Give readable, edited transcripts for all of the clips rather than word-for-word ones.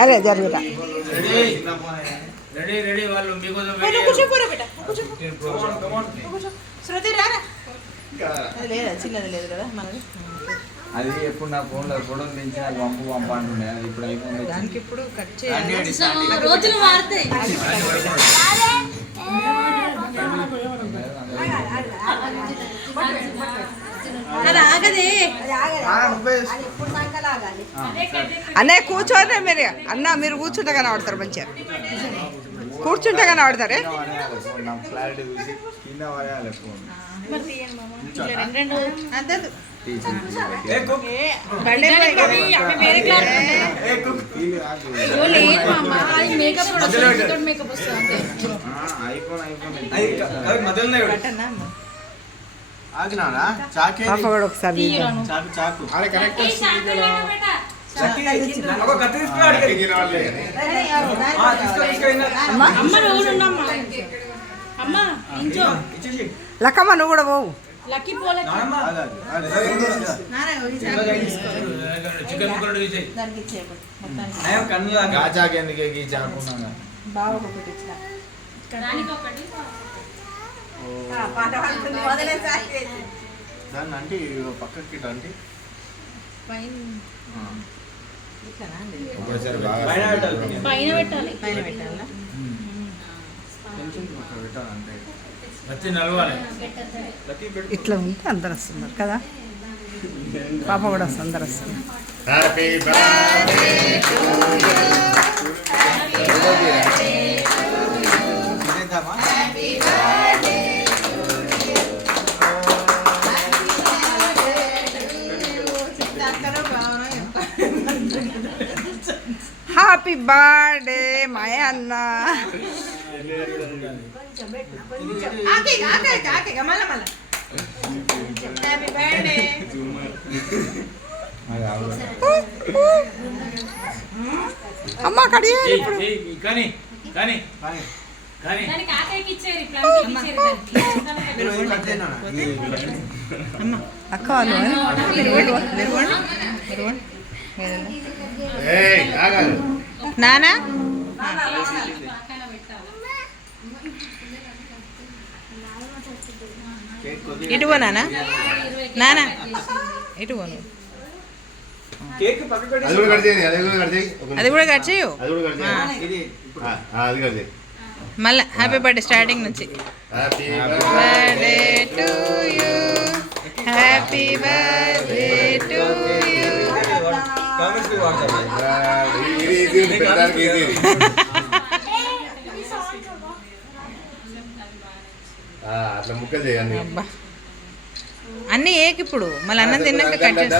అరే జరుగుతా చిన్నది లేదు కదా మనది. అది ఎప్పుడు నా ఫోన్ లో ఫోటో నుంచి నాకు పంపు అంటుండే, అది ఇప్పుడు అయిపోయింది. దానికి ఇప్పుడు కట్ చేయాలి. అన్నయ్య కూర్చోరే మీరు, అన్న మీరు కూర్చుంటే కనబడతారు, మంచిగా కూర్చుంటే కనబడతారే. పాప కూడా ఒకసారి లక్కమ్మ నువ్వు కూడా పోవు. దాన్ని అంటే పక్కకి అంటే ఇట్లా ఉంటే అందరు వస్తున్నారు కదా, పాప కూడా వస్తుంది, అందరు వస్తున్నారు. హ్యాపీ బర్త్డే మా అన్న. అమ్మ కడి అక్క నానా ఇటు పో నానా, నానా ఇటు పోను. అది కూడా కట్ చేయు మళ్ళీ. హ్యాపీ బర్త్డే స్టార్టింగ్ నుంచి. Happy birthday to you, happy birthday to you. అట్లా ముక్కలు చేయాలి అన్నీ ఏకి ఇప్పుడు మళ్ళీ అన్నం తిన్నాక కట్ చేసి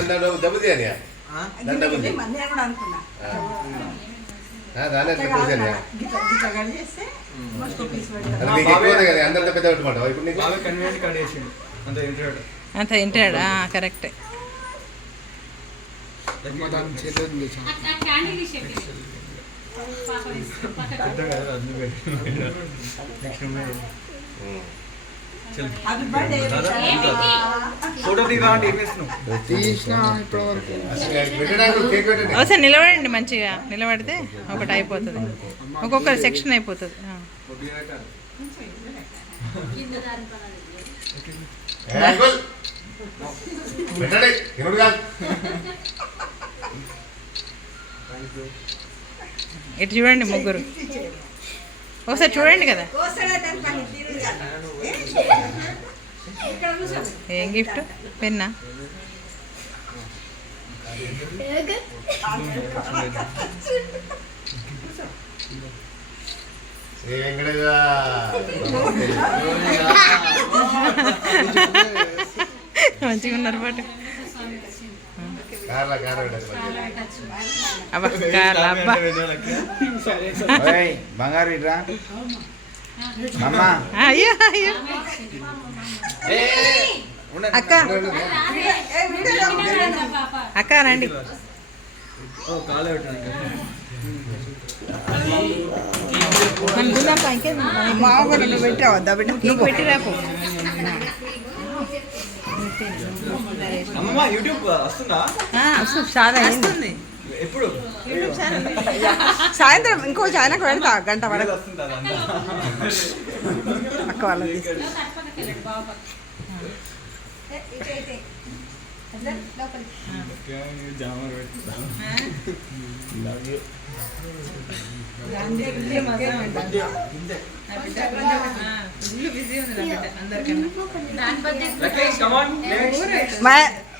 అంత తింటాడా? కరెక్టే. ఒకసారి నిలబడండి, మంచిగా నిలబడితే ఒకటి అయిపోతుంది, ఒక్కొక్కరి సెక్షన్ అయిపోతుంది. ఇటు చూడండి ముగ్గురు, ఒకసారి చూడండి కదా. ఏం గిఫ్ట్? పెన్నా? మంచిగా ఉన్నారు పాటు. బంగారు ఇట్రా అయ్యో అయ్యో అక్క అక్క రండి. పెట్టావద్దా బిడ్డ? నువ్వు పెట్టి రాకు. అమ్మమ్మ యూట్యూబ్ వస్తుందా? చాలా అయింది. ఎప్పుడు సాయంత్రం ఇంకో చాయనకు పెడతా గంట వరకు వస్తుంది అదంతా. అక్క వాళ్ళది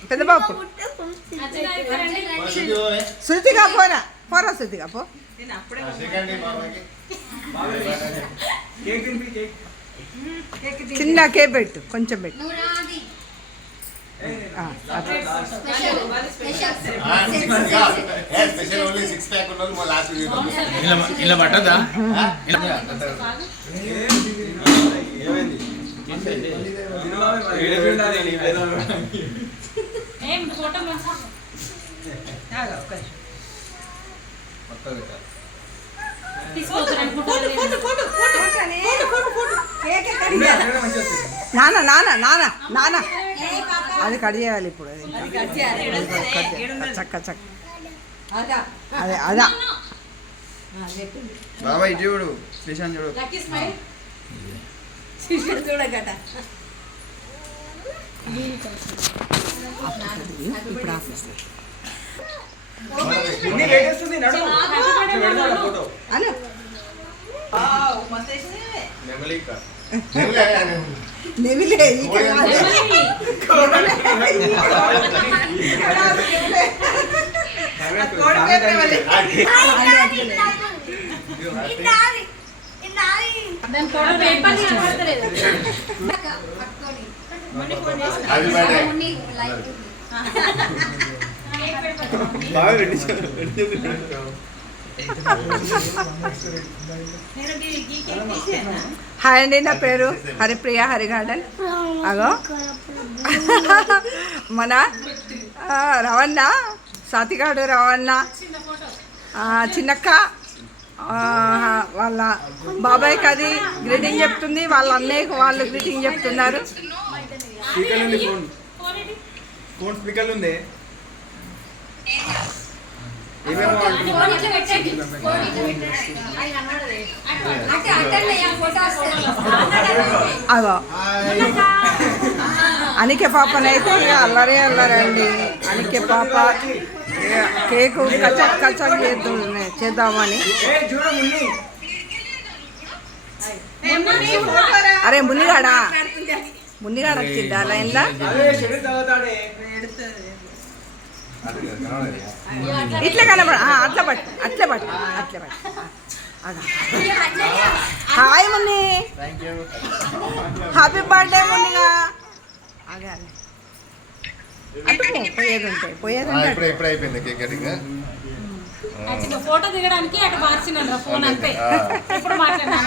పెద్ద బాబు శృతిగా పోరా పోరా శృతిగా పో. చిన్న కేక్ పెట్టు కొంచెం పెట్టు. ఇలా పట్టదా? నాన్న నాన్న నాన్న నాన్న అది కట్ చేయాలి ఇప్పుడు. చక్క చక్క అదే అదా బాబా ఇటు చూడు శ్రీశాంత్ చూడు. ఇప్పుడు ఆఫీస్ అను నెమిలే హాయ్ అండి, నా పేరు హరిప్రియ హరిగార్డెన్. అగో మన రవణ సాతిగాడు రవణ చిన్నక్క వాళ్ళ బాబాయ్కి అది గ్రీటింగ్ చెప్తుంది, వాళ్ళ అన్నయ్యకి వాళ్ళు గ్రీటింగ్ చెప్తున్నారు. ఫోన్ స్పీకర్లు ఉంది. అగో అనికే పాపనైతే ఇక అల్లరే అల్లరండి. అనికే పాప కేకు కచక్ కచక్ చేద్దామని. అరే మునిగాడా మునిగాడ వచ్చిందా లైన్లా? ఇట్లా కనబడ అట్లా పట్టు అట్లా పట్టు అట్లా పట్టు. హాయ్ మున్ని, హ్యాపీ బర్త్డే మున్నిగా. అదే అటు పోయేది ఉంటాయి పోయేది ఇప్పుడు అయిపోయింది కేక్ కటింగ్. ఫోటో దిగడానికి అటు మార్చిన ఫోన్ అంతే. ఇప్పుడు మాట్లాడినా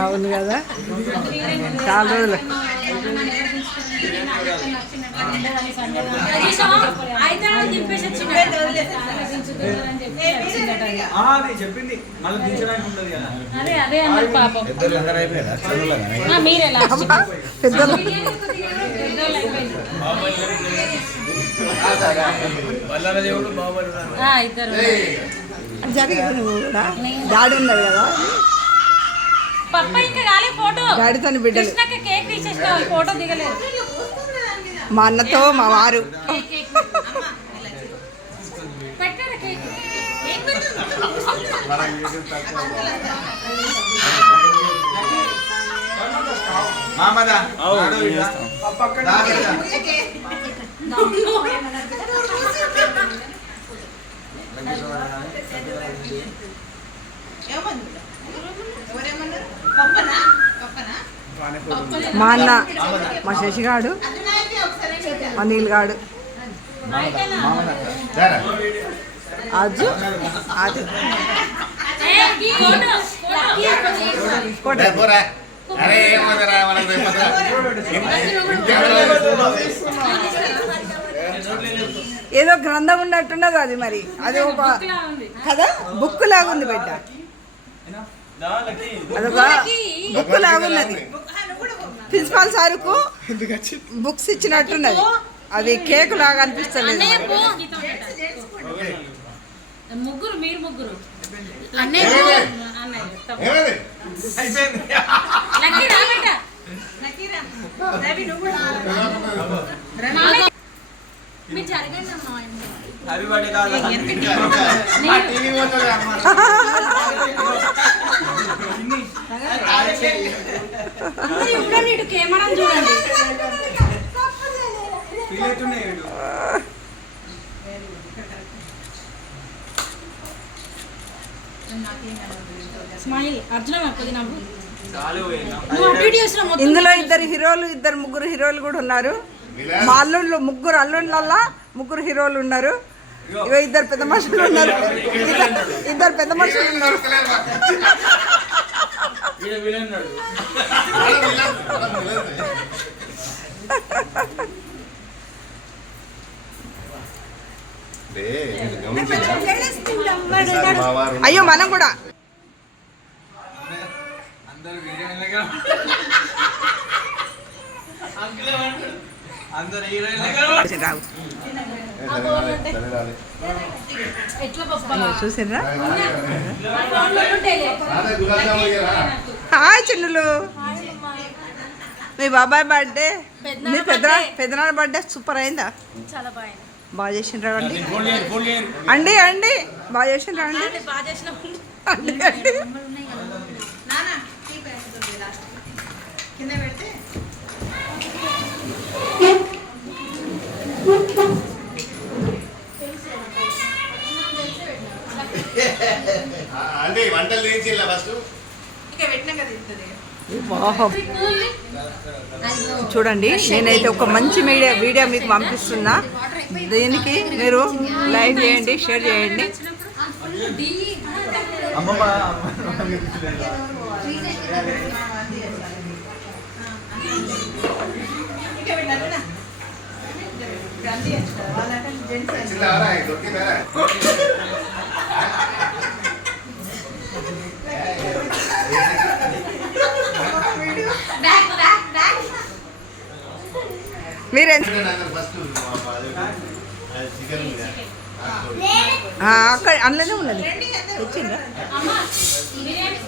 అవును కదా, చాలా రోజులు. చెప్పింది మళ్ళీ దించడానికి ఉంటుంది కదా. అదే అదే అన్నారు పాపం. మీరేలా పెద్దలు ఇద్దరు జరిగింది కూడా. డాడీ ఉన్నారు కదా, పప్ప ఇంకా కాలే ఫోటో. డాడీతో బిడ్డలు కృష్ణక్క కేక్ తీసేసిన ఫోటో దిగలేదు. మా అన్నతో మా వారు. పెట్టారా కేక్? మామదా మా అన్న మా శశిగాడు మా నీళ్ళగాడు అజు అది ఏదో గ్రంథం ఉన్నట్టున్నది అది. మరి అది ఒక కదా బుక్ లాగా ఉంది బిడ్డ, అదొక బుక్ లాగా ఉన్నది. ప్రిన్సిపాల్ సార్కు బుక్స్ ఇచ్చినట్టున్నది, అది కేక్ లాగా అనిపిస్తలేదు. అన్నయ్య పో. ముగ్గురు మీరు ముగ్గురు అన్నయ్య పో. అన్నయ్య తప్పు. లక్కీ రా బిడ్డ. మామయ్య, మీరు జరగండి అమ్మా. హ్యాపీ బర్త్డే కాదు అందరూ చూడండి, ఇటు కెమెరా చూడండి. స్మైల్ అర్జున కొద్ది నవ్వు. నువ్వు అటు ఇటు చేస్తున్నావు మొత్తం. ఇందులో ఇద్దరు ముగ్గురు హీరోలు కూడా ఉన్నారు. మా అల్లుళ్ళు ముగ్గురు అల్లుళ్ళల్లా ముగ్గురు హీరోలు ఉన్నారు. ఇగో ఇద్దరు పెద్ద మనుషులు ఉన్నారు. ఇద్దరు పెద్ద మనుషులు ఉన్నారు. అయ్యో మనం కూడా రావు ఎట్లా పప్పా చూసిండ్రా. మా ఫోన్లో ఉంటాయిలే. హాయ్ చిన్నులు, మీ బాబాయ్ బర్త్డే, మీ పెద్దనాన్న బర్త్డే సూపర్ అయిందా? చాలా బాగుంది. బాగా చేసిండ్రా అండి. అండి అండి బాగా చేసిండ్రా అండి. బాగా చేసిన అండి అండి. అంటే వంటలు చేసి ఫస్ట్ చూడండి, నేనైతే ఒక మంచి వీడియో మీకు పంపిస్తున్నా. దీనికి మీరు లైక్ చేయండి, షేర్ చేయండి. మీరే అక్కడ అందులోనే ఉన్నది, తెచ్చిండ్రా? బిర్యానీ